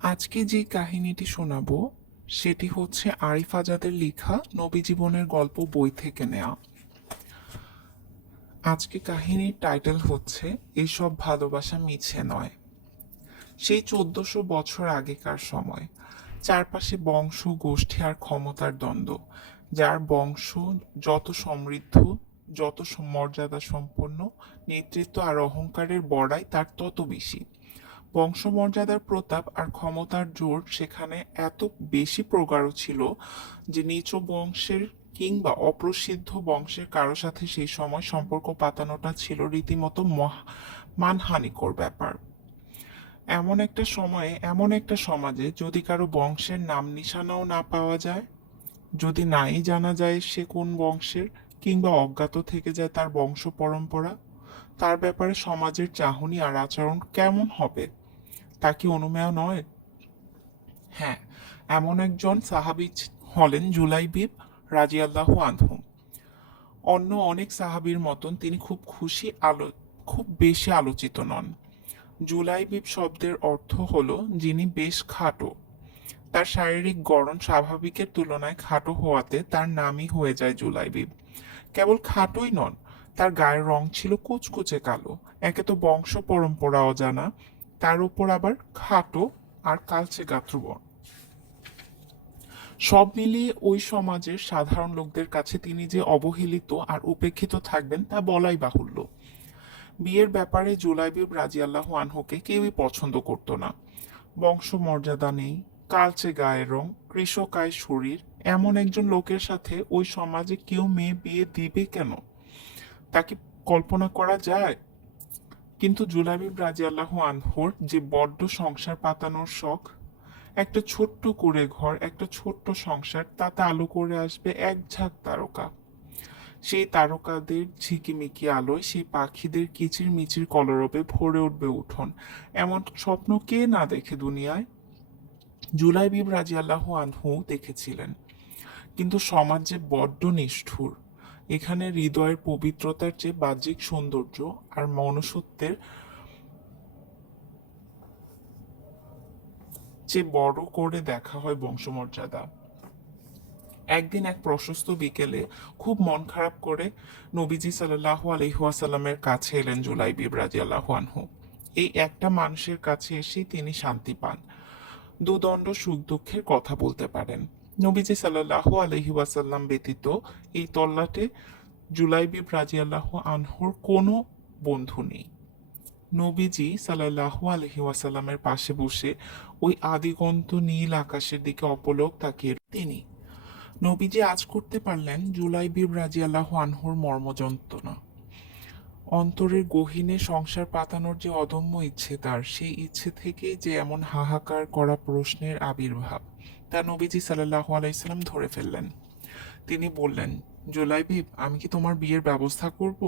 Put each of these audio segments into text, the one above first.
আজকে যে কাহিনীটি শোনাবো সেটি হচ্ছে আরিফ আজাদের লেখা নবী জীবনের গল্প বই থেকে নেওয়া। আজকে কাহিনীর টাইটেল হচ্ছে এসব ভালোবাসা মিছে নয়। সেই 1400 বছর আগেকার সময় চারপাশে বংশ গোষ্ঠী আর ক্ষমতার দ্বন্দ্ব। যার বংশ যত সমৃদ্ধ, যত মর্যাদা সম্পন্ন, নেতৃত্ব আর অহংকারের বড়াই তার তত বেশি। বংশমর্যাদার প্রতাপ আর ক্ষমতার জোর সেখানে এত বেশি প্রগাঢ় ছিল যে নিচু বংশের কিংবা অপ্রসিদ্ধ বংশের কারো সাথে সেই সময় সম্পর্ক পাতানোটা ছিল রীতিমতো মানহানিকর ব্যাপার। এমন একটা সময়ে, এমন একটা সমাজে যদি কারো বংশের নাম নিশানাও না পাওয়া যায়, যদি নাই জানা যায় সে কোন বংশের, কিংবা অজ্ঞাত থেকে যায় তার বংশ পরম্পরা, তার ব্যাপারে সমাজের চাহনি আর আচরণ কেমন হবে তা কি অনুমেয় নয়? হ্যাঁ, এমন একজন সাহাবী হলেন জুলাইবিব রাজিয়াল্লাহু আনহু। অন্য অনেক সাহাবীর মতন তিনি খুব বেশি আলোচিত নন। জুলাইবিব শব্দের অর্থ হলো যিনি বেশ খাটো। তার শারীরিক গড়ন স্বাভাবিকের তুলনায় খাটো হওয়াতে তার নামই হয়ে যায় জুলাইবিব। কেবল খাটোই নন, তার গায়ের রং ছিল কুচকুচে কালো। একে তো বংশ পরম্পরা অজানা, তার উপর আবার খাটো আর কালচে গাত্রবর্ণ। সব মিলিয়ে ওই সমাজের সাধারণ লোকদের কাছে তিনি যে অবহেলিত আর উপেক্ষিত থাকবেন তা বলাই বাহুল্য। বিয়ের ব্যাপারে জুলাইবিব রাজিয়াল্লাহু আনহুকে কেউই পছন্দ করত না। বংশমর্যাদা নেই, কালচে গায়ের রং, কৃশকায় শরীর, এমন একজন লোকের সাথে ওই সমাজে কেউ মেয়ে বিয়ে দিবে কেন? তা কি কল্পনা করা যায়? কিন্তু জুলাইবিব রাদিয়াল্লাহু আনহুর যে বড্ড সংসার পাতানোর শখ। একটা ছোট্ট কুঁড়ে ঘর, একটা ছোট্ট সংসার, তাতে আলো করে আসবে এক ঝাঁক তারকা। সেই তারকাদের ঝিকিমিকি আলোয় সেই পাখিদের কিচিরমিচির কলরবে ভরে উঠবে উঠোন। এমন স্বপ্ন কে না দেখে দুনিয়ায়? জুলাইবিব রাদিয়াল্লাহু আনহু দেখেছিলেন। কিন্তু সমাজ যে বড্ড নিষ্ঠুর। এখানে হৃদয়ের পবিত্রতার চেয়ে বাহ্যিক সৌন্দর্য আর মনুষ্যত্বের চেয়ে বড় করে দেখা হয় বংশমর্যাদা। একদিন এক প্রশস্ত বিকেলে খুব মন খারাপ করে নবীজি সাল্লাল্লাহু আলাইহি ওয়াসাল্লামের কাছে এলেন জুলাইবিব রাদিয়াল্লাহু আনহু। এই একটা মানুষের কাছে এসেই তিনি শান্তি পান, দুদণ্ড সুখ দুঃখের কথা বলতে পারেন। নবীজি সাল্লাল্লাহু আলাইহি ওয়াসাল্লাম ব্যতীত এই তল্লাটে জুলাইবিব রাদিয়াল্লাহু আনহুর কোনো বন্ধু নেই। নবীজি সাল্লাল্লাহু আলাইহি ওয়াসাল্লামের পাশে বসে ওই আদিগন্ত নীল আকাশের দিকে অপলক তাকিয়ে তিনি নবীজি আজ করতে পারলেন জুলাইবিব রাদিয়াল্লাহু আনহুর মর্মযন্ত্রণা। অন্তরের গহীনে সংসার পাতানোর যে অদম্য ইচ্ছে তার, সেই ইচ্ছে থেকেই যে এমন হাহাকার করা প্রশ্নের আবির্ভাব, তা নবীজি সাল্লাল্লাহু আলাইহি সাল্লাম ধরে ফেললেন। তিনি বললেন, জুলাইবিব, আমি কি তোমার বিয়ের ব্যবস্থা করব?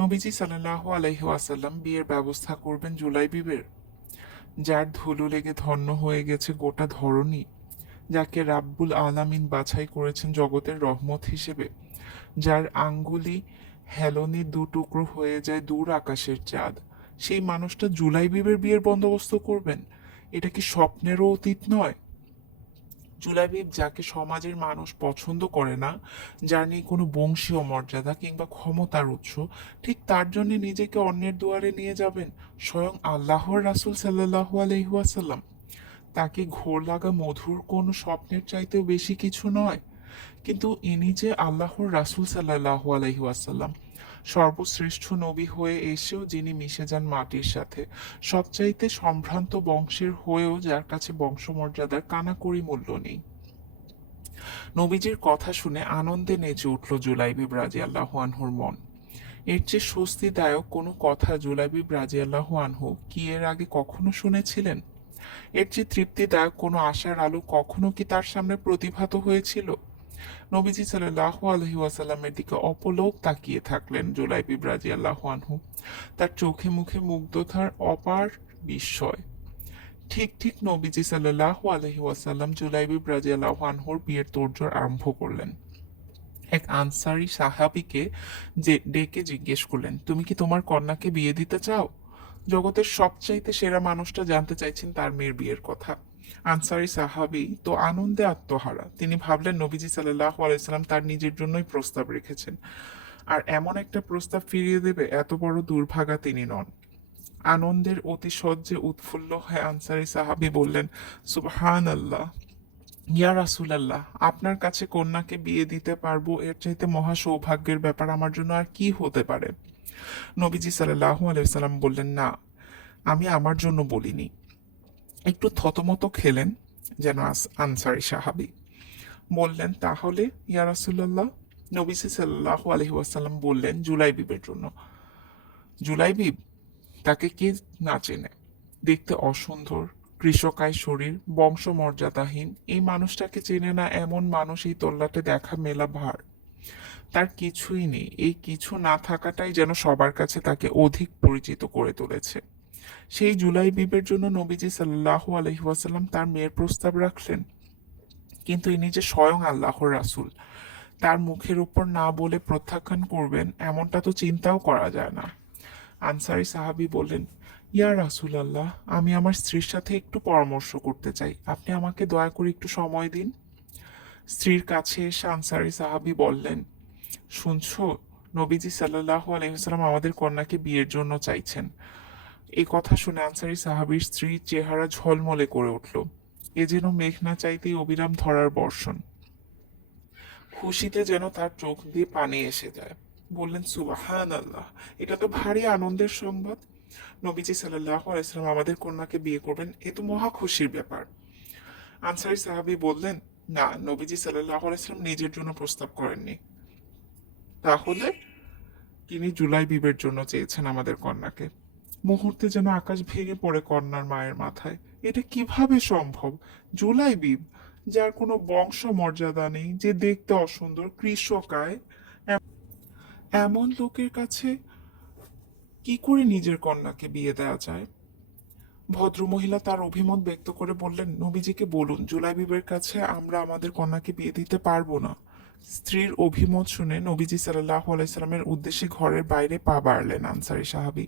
নবীজি সাল্লাল্লাহু আলাইহি ওয়াসাল্লাম বিয়ের ব্যবস্থা করবেন জুলাইবিবের, যার ধুলো লেগে ধন্য হয়ে গেছে গোটা ধরনী, যাকে রাব্বুল আলামিন বাছাই করেছেন জগতের রহমত হিসেবে, যার আঙ্গুলি হেলনে দু টুকরো হয়ে যায় দূর আকাশের চাঁদ, সেই মানুষটা জুলাইবিবের বিয়ের বন্দোবস্ত করবেন? এটা কি স্বপ্নেরও অতীত নয়? জুলাইবিব, যাকে সমাজের মানুষ পছন্দ করে না, যার নেই কোনো বংশীয় মর্যাদা কিংবা ক্ষমতার উৎস, ঠিক তার জন্য নিজেকে অন্যের দুয়ারে নিয়ে যাবেন স্বয়ং আল্লাহর রাসূল সাল্লাল্লাহু আলাইহি ওয়াসাল্লাম? তাকে ঘোর লাগা মধুর কোনো স্বপ্নের চাইতেও বেশি কিছু নয়। কিন্তু ইনি যে আল্লাহর রাসূল সাল্লাল্লাহু আলাইহি ওয়াসাল্লাম, সর্বশ্রেষ্ঠ নবী হয়ে এসেও যিনি মিশে যান মাটির সাথে, সবচাইতে সম্ভ্রান্ত বংশের হয়েও যার কাছে বংশমর্যাদার কানাকড়ি মূল্য নেই। নবীজির কথা শুনে আনন্দে নেচে উঠল জুলাইবিব রাদিয়াল্লাহু আনহুর মন। এর চেয়ে স্বস্তিদায়ক কোনো কথা জুলাইবিব রাদিয়াল্লাহু আনহু কি এর আগে কখনো শুনেছিলেন? এর চেয়ে তৃপ্তিদায়ক কোনো আশার আলো কখনো কি তার সামনে প্রতিভাত হয়েছিল? নবীজি সাল্লাল্লাহু আলাইহি ওয়াসাল্লামের দিকে অপলক তাকিয়ে থাকলেন জুলাইবিব রাদিয়াল্লাহু আনহু, তার চোখে মুখে মুগ্ধতার অপার বিস্ময়। ঠিক ঠিক নবীজি সাল্লাল্লাহু আলাইহি ওয়াসাল্লাম জুলাইবিব রাদিয়াল্লাহু আনহুর বিয়ের তোড়জোড় আরম্ভ করলেন। এক আনসারী সাহাবীকে যে ডেকে জিজ্ঞেস করলেন, তুমি কি তোমার কন্যাকে বিয়ে দিতে চাও? জগতের সবচাইতে সেরা মানুষটা জানতে চাইছেন তার মেয়ের বিয়ের কথা। আনসারী সাহাবী তো আনন্দে আত্মহারা। তিনি ভাবলেন নবীজি সাল্লাল্লাহু আলাইহি সাল্লাম তার নিজের জন্যই প্রস্তাব রেখেছেন, আর এমন একটা প্রস্তাব ফিরিয়ে দেবে এত বড় দুর্ভাগা তিনি নন। আনন্দের অতিশয্যে উৎফুল্ল হয়ে আনসারী সাহাবী বললেন, সুবহান আল্লাহ, ইয়া রাসূলাল্লাহ, আপনার কাছে কন্যাকে বিয়ে দিতে পারবো, এর চাইতে মহা সৌভাগ্যের ব্যাপার আমার জন্য আর কি হতে পারে। নবীজি সাল্লাল্লাহু আলাইহি সাল্লাম বললেন, না, আমি আমার জন্য বলিনি। একটু থতমত খেলেন যেন আনসারী সাহাবী। বললেন, তাহলে ইয়া রাসূলুল্লাহ? নবীজি সাল্লাল্লাহু আলাইহি ওয়াসাল্লাম বললেন, জুলাইবিবের জন্য। জুলাইবিব, তাকে কে না চেনে? দেখতে অসুন্দর, কৃষকায় শরীর, বংশমর্যাদাহীন। এই মানুষটাকে চেনে না এমন মানুষ এই তল্লাটে দেখা মেলা ভার। তার কিছুই নেই, এই কিছু না থাকাটাই যেন সবার কাছে তাকে অধিক পরিচিত করে তুলেছে। সেই জুলাইবিবের জন্য নবীজি সাল্লাল্লাহু আলাইহি ওয়াসাল্লাম তার মেয়ের প্রস্তাব রাখলেন। কিন্তু ইনি যে স্বয়ং আল্লাহর রাসূল, তার মুখের উপর না বলে প্রত্যাখ্যান করবেন এমনটা তো চিন্তাও করা যায় না। আনসারী সাহাবী বললেন, ইয়া রাসূলাল্লাহ, আমি আমার স্ত্রীর সাথে একটু পরামর্শ করতে চাই, আপনি আমাকে দয়া করে একটু সময় দিন। স্ত্রীর কাছে এসে আনসারী সাহাবী বললেন, শুনছো, নবীজি সাল্লাল্লাহু আলাইহি ওয়াসাল্লাম আমাদের কন্যাকে বিয়ের জন্য চাইছেন। এই কথা শুনে আনসারী সাহাবীর স্ত্রীর চেহারা ঝলমলে করে উঠল। এ যেন মেঘ না চাইতেই অবিরাম ধরার বর্ষণ। খুশিতে যেন তার চোখ দিয়ে পানি এসে যায়। বললেন, সুবহান আল্লাহ, এটা তো ভারী আনন্দের সংবাদ। নবীজি সাল্লাল্লাহু আলাইহি ওয়াসাল্লাম আমাদের কন্যাকে বিয়ে করবেন, এ তো মহা খুশির ব্যাপার। আনসারী সাহাবী বললেন, না, নবীজি সাল্লাল্লাহু আলাইহি ওয়াসাল্লাম নিজের জন্য প্রস্তাব করেননি। তাহলে তিনি জুলাইবিবের জন্য চেয়েছেন আমাদের কন্যাকে। মুহূর্তে যেন আকাশ ভেঙে পড়ে কন্যার মায়ের মাথায়। এটা কিভাবে সম্ভব? জুলাইবিব, যার কোনো বংশ মর্যাদা নেই, যে দেখতে অসুন্দর, কৃষকায়, এমন লোকের কাছে কি করে নিজের কন্যাকে বিয়ে দেওয়া যায়? ভদ্রমহিলা তার অভিমত ব্যক্ত করে বললেন, নবীজিকে বলুন জুলাইবিবের কাছে আমরা আমাদের কন্যাকে বিয়ে দিতে পারবো না। স্ত্রীর অভিমত শুনে নবীজি সাল্লাল্লাহু আলাইহি সাল্লামের উদ্দেশ্যে ঘরের বাইরে পা বাড়লেন আনসারী সাহাবী।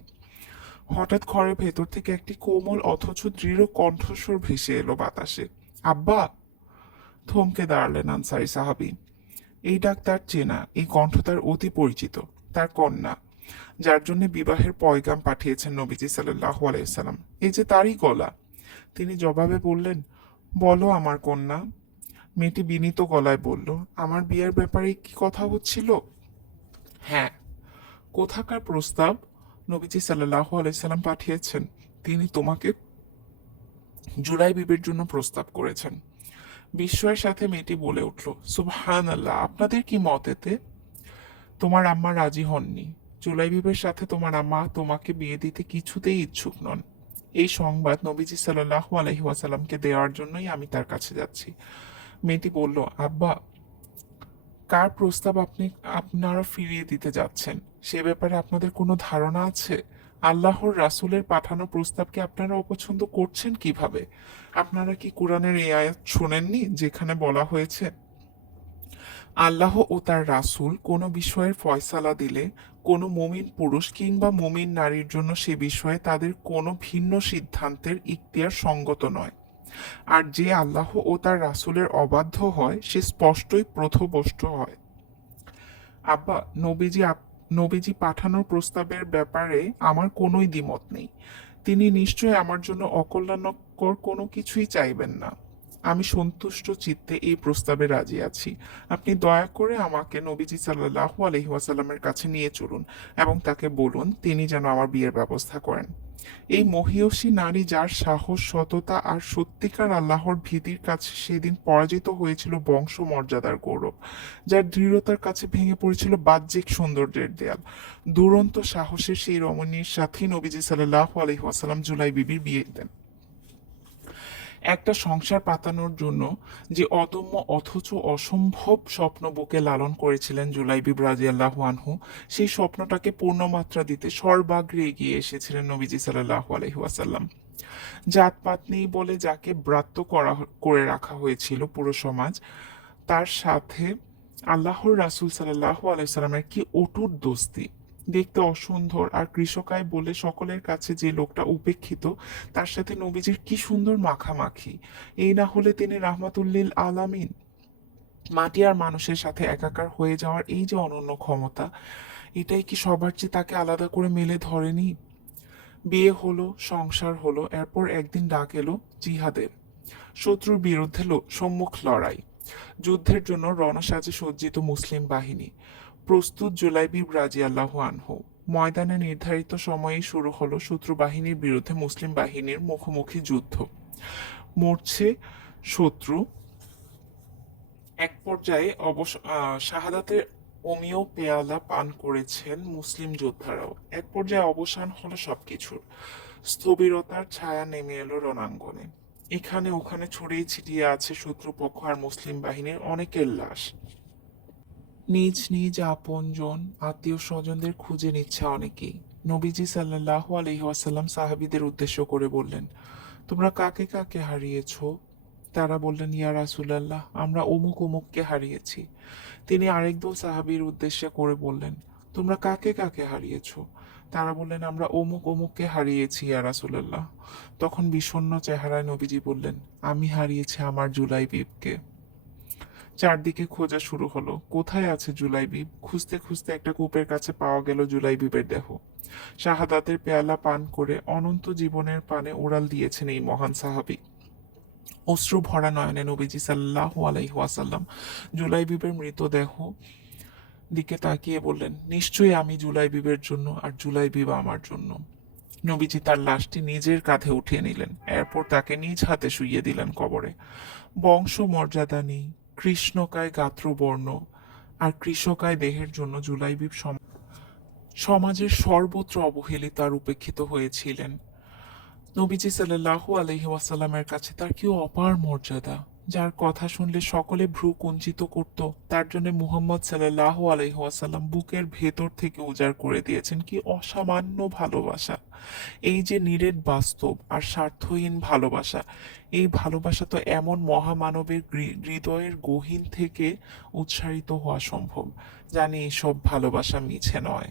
হঠাৎ ঘরের ভেতর থেকে একটি কোমল অথচ দৃঢ় কণ্ঠস্বর ভেসে এলো বাতাসে, আব্বা! থমকে দাঁড়ালেন আনসারী সাহাবী। এই ডাক তার চেনা, এই কণ্ঠ তার অতি পরিচিত। তার কন্যা, যার জন্য বিবাহের পয়গাম পাঠিয়েছেন নবীজি সাল্লাল্লাহু আলাইহি সাল্লাম, এই যে তারই গলা। তিনি জবাবে বললেন, বলো আমার কন্যা। মেয়েটি বিনীত গলায় বলল, আমার বিয়ের ব্যাপারে কি কথা হচ্ছিল? হ্যাঁ। কোথাকার প্রস্তাব? নবীজি সাল্লাল্লাহু আলাইহি সাল্লাম পাঠিয়েছেন, তিনি তোমাকে জুলাইবিবের জন্য প্রস্তাব করেছেন। বিস্ময়ের সাথে মেয়েটি বলে উঠল, সুবহানাল্লাহ, আপনাদের কি মত এতে? তোমার আম্মা রাজি হননি। জুলাইবিবের সাথে তোমার আম্মা তোমাকে বিয়ে দিতে কিছুতেই ইচ্ছুক নন। এই সংবাদ নবীজি সাল্লাল্লাহু আলাইহি ওয়াসাল্লামকে দেওয়ার জন্যই আমি তার কাছে যাচ্ছি। মেয়েটি বলল, আব্বা, কার প্রস্তাব আপনারা ফিরিয়ে দিতে যাচ্ছেন সে ব্যাপারে আপনাদের কোনো ধারণা আছে? আল্লাহর রাসূলের পাঠানো প্রস্তাবকে আপনারা অপছন্দ করছেন কিভাবে? আপনারা কি কোরআনের এই আয়াত শোনেননি যেখানে বলা হয়েছে, আল্লাহ ও তার রাসূল কোনো বিষয়ের ফয়সালা দিলে কোনো মুমিন পুরুষ কিংবা মুমিন নারীর জন্য সে বিষয়ে তাদের কোনো ভিন্ন সিদ্ধান্তের ইখতিয়ার সঙ্গত নয়। আর যে আল্লাহ ও তার রাসূলের অবাধ্য হয় সে স্পষ্টই পথভ্রষ্ট হয়। আব্বা, নবীজি পাঠানোর প্রস্তাবের ব্যাপারে আমার কোনোই দ্বিমত নেই। তিনি নিশ্চয় আমার জন্য অকল্যাণকর কোনো কিছুই চাইবেন না। আমি সন্তুষ্ট চিত্তে এই প্রস্তাবে রাজি আছি। আপনি দয়া করে আমাকে নবীজি সাল্লাল্লাহু আলাইহি ওয়াসাল্লামের কাছে নিয়ে চলুন এবং তাকে বলুন তিনি যেন আমার বিয়ের ব্যবস্থা করেন। এই মহিয়সী নারী, যার সাহস, সততা আর সত্যিকার আল্লাহর ভীতির কাছে সেদিন পরাজিত হয়েছিল বংশমর্যাদার গৌরব, যার দৃঢ়তার কাছে ভেঙে পড়েছিল বাহ্যিক সৌন্দর্যের দেয়াল, দুরন্ত সাহসের সেই রমণীর সাথেই নবীজি সাল্লাল্লাহু আলাইহি ওয়াসাল্লাম জুলাইবিবির বিয়ে দেন। একটা সংসার পাতানোর জন্য যে অদম্য অথচ অসম্ভব স্বপ্ন বুকে লালন করেছিলেন জুলাইবিব রাদিয়াল্লাহু আনহু, সেই স্বপ্নটাকে পূর্ণমাত্রা দিতে সর্বাগ্রে এগিয়ে এসেছিলেন নবীজি সাল্লাল্লাহু আলাইহি ওয়াসাল্লাম। জাতপাত নেই বলে যাকে ব্রাত্য করে রাখা হয়েছিল পুরো সমাজ, তার সাথে আল্লাহর রাসূল সাল্লাল্লাহু আলাইহি সাল্লামের কি অটুট দোস্তি! দেখতে অসুন্দর আর কৃষকায় বলে সকলের কাছে যে লোকটা উপেক্ষিত, তার সাথে নবীজির কি সুন্দর মাখামাখি! এই না হলে তিনি রাহমাতুল্লিল আলামিন। মাটি আর মানুষের সাথে একাকার হয়ে যাওয়ার এই যে অনন্য ক্ষমতা, এটাই কি সবার চেয়ে তাকে আলাদা করে মেলে ধরেনি? বিয়ে হলো, সংসার হলো, এরপর একদিন ডাক এলো জিহাদের। শত্রুর বিরুদ্ধে সম্মুখ লড়াই। যুদ্ধের জন্য রণসাজে সজ্জিত মুসলিম বাহিনী। প্রস্তুত জুলাইবি রাদিয়াল্লাহু আনহু। ময়দানে নির্ধারিত সময়েই শুরু হলো শত্রু বাহিনীর বিরুদ্ধে মুসলিম বাহিনীর মুখোমুখি যুদ্ধ। মরছে শত্রু। এক পর্যায়ে শাহাদাতের অমীয় পেয়ালা পান করেছেন মুসলিম যোদ্ধারাও। এক পর্যায়ে অবসান হলো সবকিছুর। স্থবিরতার ছায়া নেমে এলো রণাঙ্গনে। এখানে ওখানে ছড়িয়ে ছিটিয়ে আছে শত্রুপক্ষ আর মুসলিম বাহিনীর অনেকের লাশ। নিজ নিজ আপনজন আত্মীয় স্বজনদের খুঁজে নিচ্ছে অনেকেই। নবীজি সাল্লাল্লাহু আলাইহি ওয়াসাল্লাম সাহাবীদের উদ্দেশ্য করে বললেন, তোমরা কাকে কাকে হারিয়েছো? তারা বললেন, ইয়া রাসূলাল্লাহ, আমরা অমুক অমুককে হারিয়েছি। তিনি আরেক দল সাহাবীর উদ্দেশ্যে করে বললেন, তোমরা কাকে কাকে হারিয়েছো? তারা বললেন, আমরা অমুক অমুককে হারিয়েছি ইয়া রাসূলাল্লাহ। তখন বিষণ্ণ চেহারায় নবীজি বললেন, আমি হারিয়েছি আমার জুলাইবিবকে। চারদিকে খোঁজা শুরু হলো, কোথায় আছে জুলাইবিব? খুঁজতে খুঁজতে একটা কূপের কাছে পাওয়া গেল জুলাইবিবের দেহ। শাহাদাতের পেয়ালা পান করে অনন্ত জীবনের পানে উড়াল দিয়েছেন এই মহান সাহাবী। অশ্রু ভরা নয়নে নবীজি সাল্লাল্লাহু আলাইহি ওয়াসাল্লাম জুলাইবিবের মৃতদেহ দিকে তাকিয়ে বললেন, নিশ্চয়ই আমি জুলাইবিবের জন্য আর জুলাইবিব আমার জন্য। নবীজি তার লাশটি নিজের কাঁধে উঠিয়ে নিলেন, এরপর তাকে নিজ হাতে শুইয়ে দিলেন কবরে। বংশ মর্যাদা নেই, কৃষ্ণকায় গাত্রবর্ণ আর কৃষকায় দেহের জন্য জুলাইবিব সমাজের সর্বত্র অবহেলিত আর উপেক্ষিত হয়েছিলেন। নবীজি সাল্লাল্লাহু আলাইহি ওয়াসাল্লামের কাছে তার কি অপার মর্যাদা! যার কথা শুনলে সকলে ভ্রু কুঞ্চিত করত, তার জন্য মুহাম্মদ সাল্লাল্লাহু আলাইহি ওয়াসাল্লাম বুকের ভেতর থেকে উজাড় করে দিয়েছেন। কি অসামান্য ভালোবাসা! এই যে নিরেট বাস্তব আর স্বার্থহীন ভালোবাসা, এই ভালোবাসা তো এমন মহামানবের হৃদয়ের গহীন থেকে উৎসারিত হওয়া সম্ভব। জানি এইসব ভালোবাসা মিছে নয়।